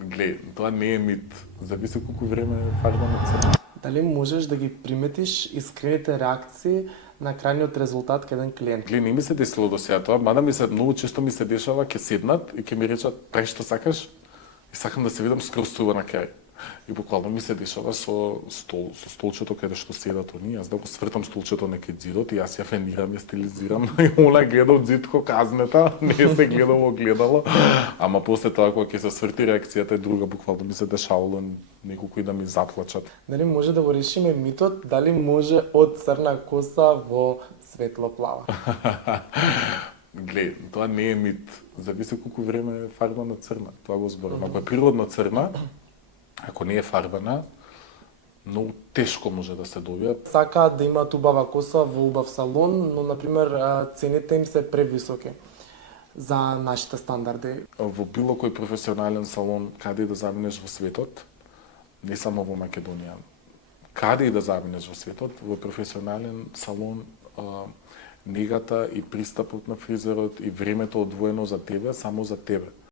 Глеј, тоа не е мит. Зависи колку време е фарбана црна. Дали можеш да ги приметиш искрените реакции на крајниот резултат кај еден клиент? Глеј, не ми се десило до сега тоа, мада многу често ми се дешава, ќе седнат и ќе ми речат прави што сакаш и сакам да се видам скроз трува на крај. И буквално ми се дешава со столчето каде што седат оние, јас да го свртам столчето некај ѕидот и јас ја фенирам, ја стилизирам и она гледа од ѕид ко казнета, не се гледа во огледало, ама после тоа кога ќе се сврти реакцијата е друга, буквално ми се дешавало неколку и да ми заплачат. Дали може да го решиме митот, дали може од црна коса во светло плава? Глеј, тоа не е мит. Зависи колку време е фарбана црна. Тоа го зборам. Ако е природно црна, ако не е фарбана, многу тешко може да се добија. Сакаат да имаат убава коса во убав салон, но, например, цените им се превисоки за нашите стандарди. Во било кој професионален салон, каде и да заминеш во светот, не само во Македонија, каде и да заминеш во светот, во професионален салон, негата и пристапот на фризерот и времето одвоено за тебе, само за тебе.